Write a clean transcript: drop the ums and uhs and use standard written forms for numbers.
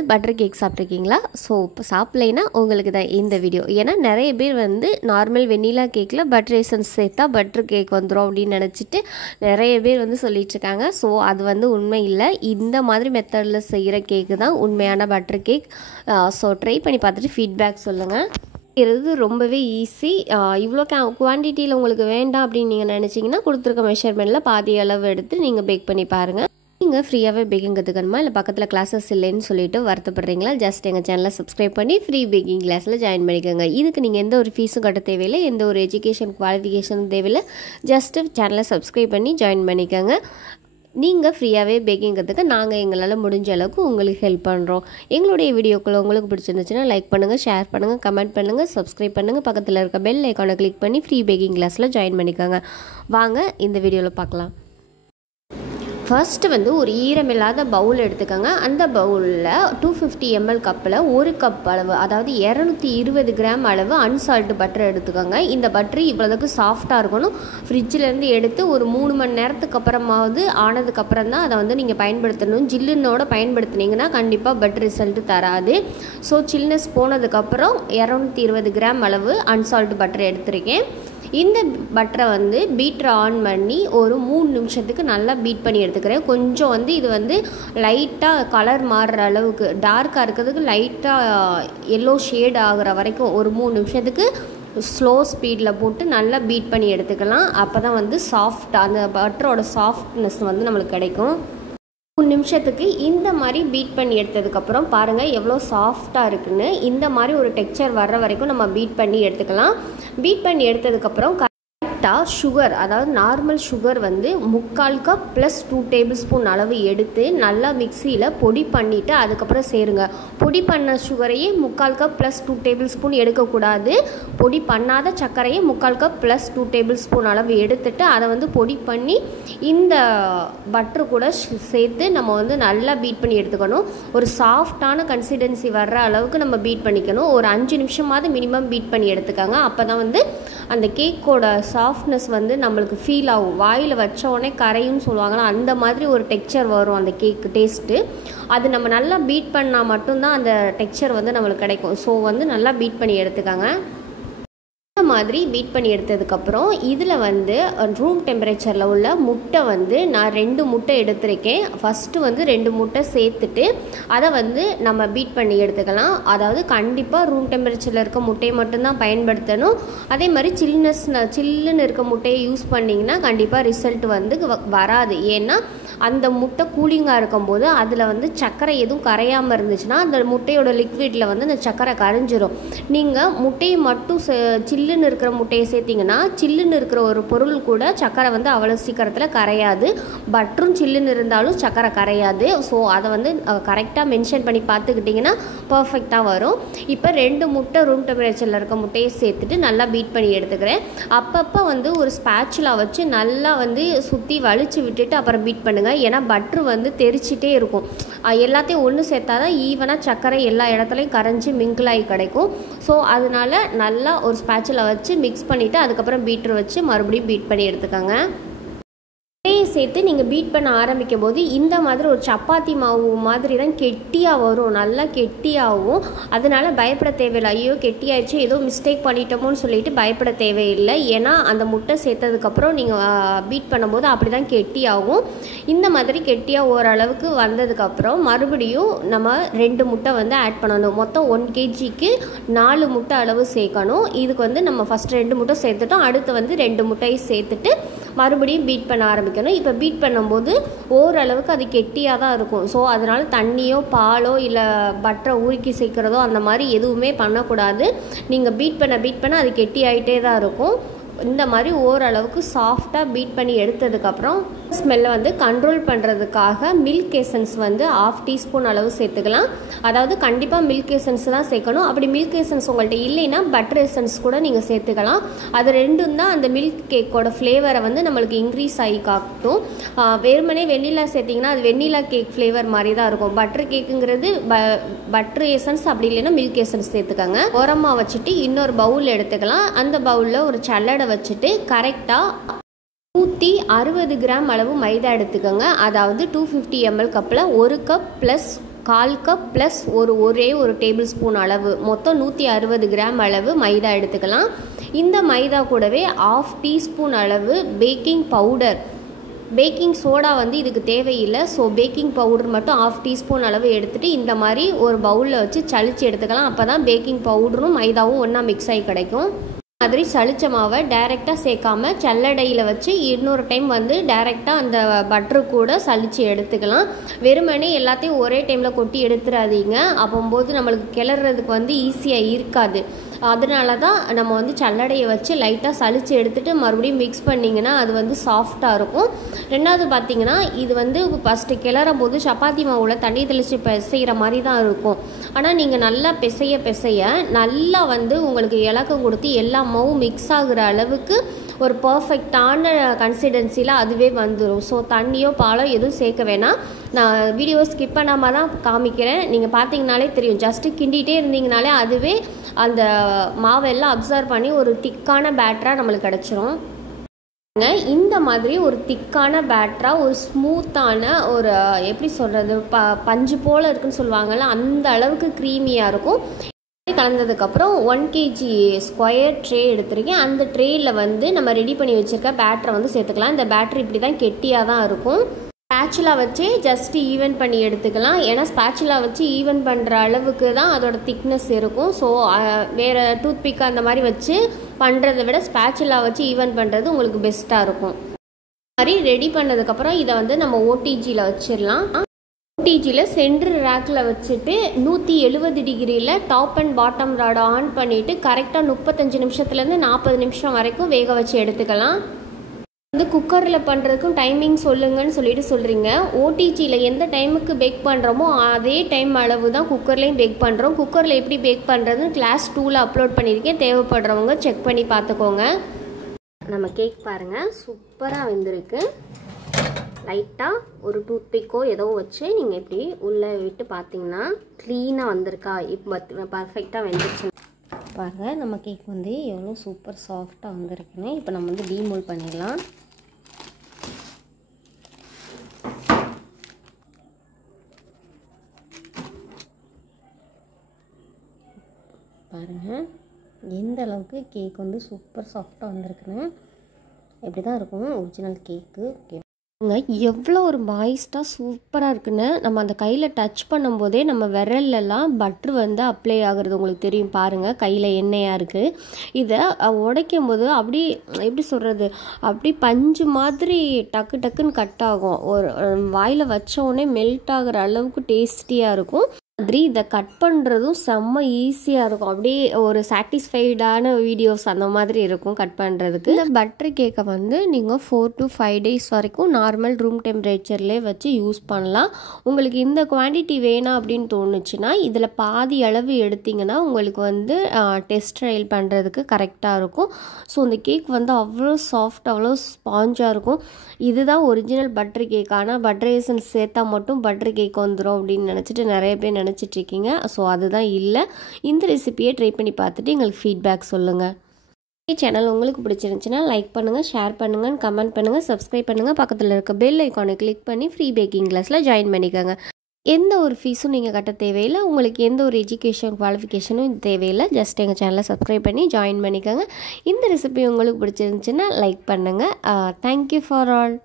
யாராவது butter cake சாப்பிட்ருக்கீங்களா? So இப்போ சாப்பிட்லைன்னா உங்களுக்கு தான் இந்த வீடியோ. ஏன்னா நிறைய பேர் வந்து நார்மல் வெண்ணிலா கேக்கில் பட்டர் எசன்ஸ் சேர்த்தா பட்டர் கேக் வந்துடும் அப்படின்னு நினச்சிட்டு நிறைய பேர் வந்து சொல்லிகிட்ருக்காங்க. ஸோ அது வந்து உண்மை இல்லை. இந்த மாதிரி மெத்தடில் செய்கிற கேக்கு தான் உண்மையான பட்டர் கேக். ஸோ ட்ரை பண்ணி பார்த்துட்டு ஃபீட்பேக் சொல்லுங்கள். இது ரொம்பவே ஈஸி. இவ்வளோ குவான்டிட்டியில் உங்களுக்கு வேண்டாம் அப்படின்னு நீங்கள் நினச்சிங்கன்னா கொடுத்துருக்க மெஷர்மெண்ட்டில் பாதி அளவு எடுத்து நீங்கள் பேக் பண்ணி பாருங்கள். நீங்கள் ஃப்ரீயாகவே பேக்கிங் கற்றுக்கணுமா, இல்லை பக்கத்தில் கிளாஸஸ் இல்லைன்னு சொல்லிட்டு வருத்தப்படுறீங்களா? ஜஸ்ட் எங்கள் சேனலை சப்ஸ்கிரைப் பண்ணி ஃப்ரீ பேக்கிங் கிளாஸில் ஜாயின் பண்ணிக்கோங்க. இதுக்கு நீங்கள் எந்த ஒரு ஃபீஸும் கட்ட தேவையில்லை, எந்த ஒரு எஜுகேஷன் குவாலிஃபிகேஷனும் தேவையில்லை. ஜஸ்ட்டு சேனலை சப்ஸ்கிரைப் பண்ணி ஜாயின் பண்ணிக்கோங்க. நீங்கள் ஃப்ரீயாகவே பேக்கிங் கற்றுக்க நாங்கள் எங்களால் முடிஞ்ச அளவுக்கு உங்களுக்கு ஹெல்ப் பண்ணுறோம். எங்களுடைய வீடியோக்குள்ள உங்களுக்கு பிடிச்சிருந்துச்சுன்னா லைக் பண்ணுங்கள், ஷேர் பண்ணுங்கள், கமெண்ட் பண்ணுங்கள், சப்ஸ்கிரைப் பண்ணுங்கள். பக்கத்தில் இருக்க பெல் ஐக்கானை கிளிக் பண்ணி ஃப்ரீ பேக்கிங் கிளாஸில் ஜாயின் பண்ணிக்கோங்க. வாங்க இந்த வீடியோவில் பார்க்கலாம். ஃபர்ஸ்ட்டு வந்து ஒரு ஈரமில்லாத பவுல் எடுத்துக்கோங்க. அந்த பவுலில் 250 ml கப்பில் 1 கப் அளவு, அதாவது 220 கிராம் அளவு அன்சால்ட்டு பட்டர் எடுத்துக்கோங்க. இந்த பட்டர் இவ்வளோதுக்கு சாஃப்டாக இருக்கணும். ஃப்ரிட்ஜிலேருந்து எடுத்து ஒரு 3 மணி நேரத்துக்கு அப்புறமாவது ஆனதுக்கப்புறம் தான் அதை வந்து நீங்கள் பயன்படுத்தணும். ஜில்லுன்னோட பயன்படுத்தினீங்கன்னா கண்டிப்பாக பட்டர் ரிசல்ட்டு தராது. ஸோ சில்னஸ் போனதுக்கப்புறம் 220 கிராம் அளவு அன்சால்ட்டு பட்டர் எடுத்துருக்கேன். இந்த பட்டரை வந்து பீட்டரை ஆன் பண்ணி ஒரு 3 நிமிஷத்துக்கு நல்லா பீட் பண்ணி எடுத்துக்கிறேன். கொஞ்சம் வந்து இது வந்து லைட்டாக கலர் மாறுற அளவுக்கு, டார்க்காக இருக்கிறதுக்கு லைட்டாக எல்லோ ஷேட் ஆகிற வரைக்கும் ஒரு 3 நிமிஷத்துக்கு ஸ்லோ ஸ்பீடில் போட்டு நல்லா பீட் பண்ணி எடுத்துக்கலாம். அப்போ தான் வந்து சாஃப்டாக அந்த பட்டரோட சாஃப்ட்னஸ் வந்து நம்மளுக்கு கிடைக்கும். 3 நிமிஷத்துக்கு இந்த மாதிரி பீட் பண்ணி எடுத்ததுக்கப்புறம் பாருங்கள் எவ்வளோ சாஃப்டாக இருக்குன்னு. இந்த மாதிரி ஒரு டெக்ஸ்சர் வர்ற வரைக்கும் நம்ம பீட் பண்ணி எடுத்துக்கலாம். பீட் பண்ணி எடுத்ததுக்கப்புறம் கரெக்டாக சுகர், அதாவது நார்மல் சுகர் வந்து 3/4 கப் ப்ளஸ் 2 டேபிள் ஸ்பூன் அளவு எடுத்து நல்லா மிக்சியில் பொடி பண்ணிவிட்டு அதுக்கப்புறம் சேருங்க. பொடி பண்ண சுகரையே 3/4 கப் ப்ளஸ் 2 டேபிள் ஸ்பூன் எடுக்கக்கூடாது. பொடி பண்ணாத சர்க்கரையே 3/4 கப் ப்ளஸ் 2 டேபிள் ஸ்பூன் அளவு எடுத்துட்டு அதை வந்து பொடி பண்ணி இந்த பட்டரு கூட சேர்த்து நம்ம வந்து நல்லா பீட் பண்ணி எடுத்துக்கணும். ஒரு சாஃப்டான கன்சிஸ்டன்சி வர்ற அளவுக்கு நம்ம பீட் பண்ணிக்கணும். ஒரு 5 நிமிஷமாவது மினிமம் பீட் பண்ணி எடுத்துக்காங்க. அப்போ தான் வந்து அந்த கேக்கோட சாஃப்ட்னஸ் வந்து நம்மளுக்கு ஃபீல் ஆகும். வாயில் வச்ச உடனே கரையும் சொல்லுவாங்கன்னா அந்த மாதிரி ஒரு டெக்ஸ்சர் வரும் அந்த கேக்கு டேஸ்ட்டு. அது நம்ம நல்லா பீட் பண்ணால் மட்டும்தான் அந்த டெக்ஸ்சர் வந்து நம்மளுக்கு கிடைக்கும். ஸோ வந்து நல்லா பீட் பண்ணி எடுத்துக்காங்க. இந்த மாதிரி பீட் பண்ணி எடுத்ததுக்கப்புறம் இதில் வந்து ரூம் டெம்பரேச்சரில் உள்ள முட்டை வந்து நான் 2 முட்டை எடுத்திருக்கேன். ஃபஸ்ட்டு வந்து 2 முட்டை சேர்த்துட்டு அதை வந்து நம்ம பீட் பண்ணி எடுத்துக்கலாம். அதாவது கண்டிப்பாக ரூம் டெம்பரேச்சரில் இருக்க முட்டையை மட்டும்தான் பயன்படுத்தணும். அதே மாதிரி சில்லுன்னு இருக்க முட்டையை யூஸ் பண்ணிங்கன்னா கண்டிப்பாக ரிசல்ட் வந்து வராது. ஏன்னா அந்த முட்டை கூலிங்காக இருக்கும்போது அதில் வந்து சர்க்கரை எதுவும் கரையாமல் இருந்துச்சுன்னா அந்த முட்டையோட லிக்விடில் வந்து அந்த சர்க்கரை கரைஞ்சிரும். நீங்கள் முட்டையை மட்டும் சில்லுன்னு இருக்கிற முட்டையை சேர்த்திங்கன்னா சில்லுன்னு இருக்கிற ஒரு பொருள் கூட சர்க்கரை வந்து அவ்வளோ சீக்கிரத்தில் கரையாது. பட்டரும் சில்லுன்னு இருந்தாலும் சர்க்கரை கரையாது. ஸோ அதை வந்து கரெக்டாக மென்ஷன் பண்ணி பார்த்துக்கிட்டிங்கன்னா பர்ஃபெக்டாக வரும். இப்போ 2 முட்டை ரூம் டெம்பரேச்சரில் இருக்க முட்டையை சேர்த்துட்டு நல்லா பீட் பண்ணி எடுத்துக்கிறேன். அப்பப்போ வந்து ஒரு ஸ்பேச்சுலா வச்சு நல்லா வந்து சுற்றி வலிச்சு விட்டுட்டு அப்புறம் பீட் பண்ணுங்கள். ஏன்னா பட்ரு வந்து தெரிச்சிட்டே இருக்கும். எல்லாத்தையும் ஒன்று சேர்த்தா தான் ஈவனாக சர்க்கரை எல்லா இடத்துலையும் கரைஞ்சி மிங்கிளாகி கிடைக்கும். ஸோ அதனால நல்லா ஒரு ஸ்பேச்சுலா வச்சு மிக்ஸ் பண்ணிவிட்டு அதுக்கப்புறம் பீட்ரு வச்சு மறுபடியும் பீட் பண்ணி எடுத்துக்கோங்க. சேர்த்து நீங்கள் பீட் பண்ண ஆரம்பிக்கும் போது இந்த மாதிரி ஒரு சப்பாத்தி மாவு மாதிரி தான் கெட்டியாக வரும், நல்லா கெட்டியாகவும். அதனால் பயப்பட தேவையில்லை. ஐயோ கெட்டியாயிடுச்சு ஏதோ மிஸ்டேக் பண்ணிட்டோமோன்னு சொல்லிட்டு பயப்பட தேவையில்லை. ஏன்னா அந்த முட்டை சேர்த்ததுக்கப்புறம் நீங்கள் பீட் பண்ணும்போது அப்படி தான் கெட்டியாகும். இந்த மாதிரி கெட்டியாக ஓரளவுக்கு வந்ததுக்கப்புறம் மறுபடியும் நம்ம 2 முட்டை வந்து ஆட் பண்ணணும். மொத்தம் 1 kgக்கு 4 முட்டை அளவு சேர்க்கணும். இதுக்கு வந்து நம்ம ஃபஸ்ட் 2 முட்டை சேர்த்துட்டோம். அடுத்து வந்து 2 முட்டையை சேர்த்துட்டு மறுபடியும் பீட் பண்ண ஆரம்பிக்கணும். இப்போ பீட் பண்ணும்போது ஓரளவுக்கு அது கெட்டியாக தான் இருக்கும். ஸோ அதனால் தண்ணியோ பாலோ இல்லை பட்டரை உருக்கி சேர்க்குறதோ அந்த மாதிரி எதுவுமே பண்ணக்கூடாது. நீங்கள் பீட் பண்ண அது கெட்டி ஆகிட்டே தான் இருக்கும். இந்த மாதிரி ஓரளவுக்கு சாஃப்டாக பீட் பண்ணி எடுத்ததுக்கப்புறம் ஸ்மெல்லை வந்து கண்ட்ரோல் பண்ணுறதுக்காக மில்க் எசன்ஸ் வந்து 1/2 டீஸ்பூன் அளவு சேர்த்துக்கலாம். அதாவது கண்டிப்பாக மில்க் எசன்ஸ் தான் சேர்க்கணும். அப்படி மில்க் எசன்ஸ் உங்கள்கிட்ட இல்லைன்னா பட்டர் எசன்ஸ் கூட நீங்கள் சேர்த்துக்கலாம். அது ரெண்டும் தான் அந்த மில்க் கேக்கோட ஃப்ளேவரை வந்து நம்மளுக்கு இன்க்ரீஸ் ஆகி காட்டும். வெறுமனே வெண்ணிலா சேர்த்திங்கன்னா அது வெண்ணிலா கேக் ஃப்ளேவர் மாதிரி தான் இருக்கும். பட்டர் கேக்குங்கிறது பட்டர் எசன்ஸ், அப்படி இல்லைன்னா மில்க் எசன்ஸ் சேர்த்துக்கோங்க. ஓரமாக வச்சுட்டு இன்னொரு பவுல் எடுத்துக்கலாம். அந்த பவுலில் ஒரு சல்லடை வச்சுட்டு கரெக்டாக 160 கிராம் அளவு மைதா எடுத்துக்கோங்க. அதாவது 250 ml கப்பில் 1 கப் ப்ளஸ் 1/4 கப் ப்ளஸ் ஒரே ஒரு டேபிள் ஸ்பூன் அளவு, மொத்தம் 160 கிராம் அளவு மைதா எடுத்துக்கலாம். இந்த மைதா கூடவே 1/2 டீஸ்பூன் அளவு பேக்கிங் பவுடர், பேக்கிங் சோடா வந்து இதுக்கு தேவையில்லை. ஸோ பேக்கிங் பவுடர் மட்டும் 1/2 டீஸ்பூன் அளவு எடுத்துகிட்டு இந்த மாதிரி ஒரு பவுலில் வச்சு சளிச்சு எடுத்துக்கலாம். அப்போ தான் பேக்கிங் பவுடரும் மைதாவும் ஒன்றா மிக்ஸ் ஆகி கிடைக்கும். மாதிரி சளிச்ச மாவை டைரெக்டாக சேர்க்காம சல்லடையில் வச்சு இன்னொரு டைம் வந்து டைரெக்டாக அந்த பட்டரு கூட சளிச்சு எடுத்துக்கலாம். வெறுமனே எல்லாத்தையும் ஒரே டைமில் கொட்டி எடுத்துடாதீங்க. அப்போம்போது நம்மளுக்கு கிளறதுக்கு வந்து ஈஸியாக இருக்காது. அதனால தான் நம்ம வந்து சல்லடையை வச்சு லைட்டாக சளிச்சு எடுத்துகிட்டு மறுபடியும் மிக்ஸ் பண்ணிங்கன்னா அது வந்து சாஃப்டாக இருக்கும். ரெண்டாவது பார்த்திங்கன்னா இது வந்து ஃபஸ்ட்டு கிளறும் போது சப்பாத்தி மாவில் தண்ணி தெளித்து பிசைகிற மாதிரி தான் இருக்கும். ஆனால் நீங்கள் நல்லா பிசைய நல்லா வந்து உங்களுக்கு இலக்கம் கொடுத்து எல்லா மாவும் மிக்ஸ் ஆகுற அளவுக்கு ஒரு பர்ஃபெக்டான கன்சிஸ்டன்சியில் அதுவே வந்துடும். ஸோ தண்ணியோ பாலோ எதுவும் சேர்க்க வேணாம். நான் வீடியோ ஸ்கிப் பண்ணாமல் தான் காமிக்கிறேன். நீங்கள் பார்த்தீங்கனாலே தெரியும். ஜஸ்ட்டு கிண்டிகிட்டே இருந்தீங்கனாலே அதுவே அந்த மாவெல்லாம் அப்சர்வ் பண்ணி ஒரு திக்கான பேட்டராக நம்மளுக்கு கிடச்சிரும். இந்த மாதிரி ஒரு திக்கான பேட்டராக ஒரு ஸ்மூத்தான ஒரு எப்படி சொல்கிறது பஞ்சு போல் இருக்குன்னு சொல்லுவாங்கள்ல, அந்த அளவுக்கு க்ரீமியாக இருக்கும். கலந்ததுக்கப்புறம் 1 kg ஸ்கொயர் ட்ரே எடுத்துருக்கேன். அந்த ட்ரேயில் வந்து நம்ம ரெடி பண்ணி வச்சுருக்க பேட்டரை வந்து சேர்த்துக்கலாம். இந்த பேட்டர் இப்படி தான் கெட்டியாக தான் இருக்கும். ஸ்பேச்சுலா வச்சு ஜஸ்ட்டு ஈவன் பண்ணி எடுத்துக்கலாம். ஏன்னா ஸ்பேச்சுலா வச்சு ஈவன் பண்ணுற அளவுக்கு தான் அதோட திக்னஸ் இருக்கும். ஸோ வேறு டூத்பிக் அந்த மாதிரி வச்சு பண்ணுறதை விட ஸ்பேச்சுலா வச்சு ஈவன் பண்ணுறது உங்களுக்கு பெஸ்ட்டாக இருக்கும். மாதிரி ரெடி பண்ணதுக்கப்புறம் இதை வந்து நம்ம ஓடிஜியில் வச்சிடலாம். ஓடிஜியில் சென்டர் ரேக்கில் வச்சுட்டு 170 டிகிரியில் டாப் அண்ட் பாட்டம் ராடை ஆன் பண்ணிவிட்டு கரெக்டாக 35 நிமிஷத்துலேருந்து 40 நிமிஷம் வரைக்கும் வேக வச்சு எடுத்துக்கலாம். வந்து குக்கரில் பண்ணுறதுக்கும் டைமிங் சொல்லுங்கன்னு சொல்லிட்டு சொல்கிறீங்க. ஓடிஜியில் எந்த டைமுக்கு பேக் பண்ணுறோமோ அதே டைம் அளவு தான் குக்கர்லேயும் பேக் பண்ணுறோம். குக்கரில் எப்படி பேக் பண்ணுறதுன்னு கிளாஸ் 2ல் அப்லோட் பண்ணியிருக்கேன். தேவைப்படுறவங்க செக் பண்ணி பார்த்துக்கோங்க. நம்ம கேக் பாருங்கள் சூப்பராக வெந்திருக்கு. லைட்டாக ஒரு டூத்பிக்கோ ஏதோ வச்சு நீங்கள் இப்படி உள்ளே விட்டு பார்த்தீங்கன்னா க்ளீனாக வந்திருக்கா, இப்போ பர்ஃபெக்டாக வெந்துருச்சு பாருங்கள். நம்ம கேக் வந்து எவ்வளோ சூப்பர் சாஃப்டாக வந்திருக்குன்னு. இப்போ நம்ம வந்து டீமோல்ட் பண்ணிடலாம். பாருங்கள் எந்த அளவுக்கு கேக் வந்து சூப்பர் சாஃப்டாக வந்திருக்குன்னு. இப்படி தான் இருக்கும் ஒரிஜினல் கேக்கு. எவ்வளோ ஒரு மாய்ஸ்டாக சூப்பராக இருக்குன்னு. நம்ம அந்த கையில் டச் பண்ணும்போதே நம்ம விரல்லலாம் பட்ரு வந்து அப்ளை ஆகுறது உங்களுக்கு தெரியும். பாருங்கள் கையில் எண்ணெயாக இருக்குது. இதை உடைக்கும் போது அப்படி எப்படி சொல்கிறது, அப்படி பஞ்சு மாதிரி டக்கு டக்குன்னு கட் ஆகும். ஒரு வாயில் வச்சோடனே மெல்ட் ஆகிற அளவுக்கு டேஸ்டியாக இருக்கும். மாதிரி இதை கட் பண்ணுறதும் செம்ம ஈஸியாக இருக்கும். அப்படியே ஒரு சாட்டிஸ்ஃபைடான வீடியோஸ் அந்த மாதிரி இருக்கும் கட் பண்ணுறதுக்கு. இந்த பட்டர் கேக்கை வந்து நீங்கள் 4 to 5 days வரைக்கும் நார்மல் ரூம் டெம்பரேச்சர்லேயே வச்சு யூஸ் பண்ணலாம். உங்களுக்கு இந்த குவான்டிட்டி வேணாம் அப்படின்னு தோணுச்சுன்னா இதில் பாதி அளவு எடுத்திங்கன்னா உங்களுக்கு வந்து டெஸ்ட் ட்ரையல் பண்ணுறதுக்கு கரெக்டாக இருக்கும். ஸோ இந்த கேக் வந்து அவ்வளோ சாஃப்ட், அவ்வளோ ஸ்பாஞ்சாக இருக்கும். இதுதான் ஒரிஜினல் பட்டர் கேக். ஆனால் பட்டர் எசன்ஸ் சேர்த்தா மட்டும் பட்டர் கேக் வந்துடும் அப்படின்னு நினச்சிட்டு நிறைய பேர் நினச்சிட்ருக்கீங்க. ஸோ அதுதான் இல்லை. இந்த ரெசிபியை ட்ரை பண்ணி பார்த்துட்டு எங்களுக்கு ஃபீட்பேக் சொல்லுங்கள். சேனல் உங்களுக்கு பிடிச்சிருந்துச்சுன்னா லைக் பண்ணுங்கள், ஷேர் பண்ணுங்கள், கமெண்ட் பண்ணுங்கள், சப்ஸ்கிரைப் பண்ணுங்கள். பக்கத்தில் இருக்க பெல் ஐக்கானை கிளிக் பண்ணி ஃப்ரீ பேக்கிங் கிளாஸில் ஜாயின் பண்ணிக்கோங்க. எந்த ஒரு ஃபீஸும் நீங்கள் கட்ட தேவையில்லை. உங்களுக்கு எந்த ஒரு எஜுகேஷன் குவாலிஃபிகேஷனும் தேவையில்லை. ஜஸ்ட் எங்கள் சேனலை சப்ஸ்கிரைப் பண்ணி ஜாயின் பண்ணிக்கோங்க. இந்த ரெசிபி உங்களுக்கு பிடிச்சிருந்துச்சுன்னா லைக் பண்ணுங்கள். Thank you for all.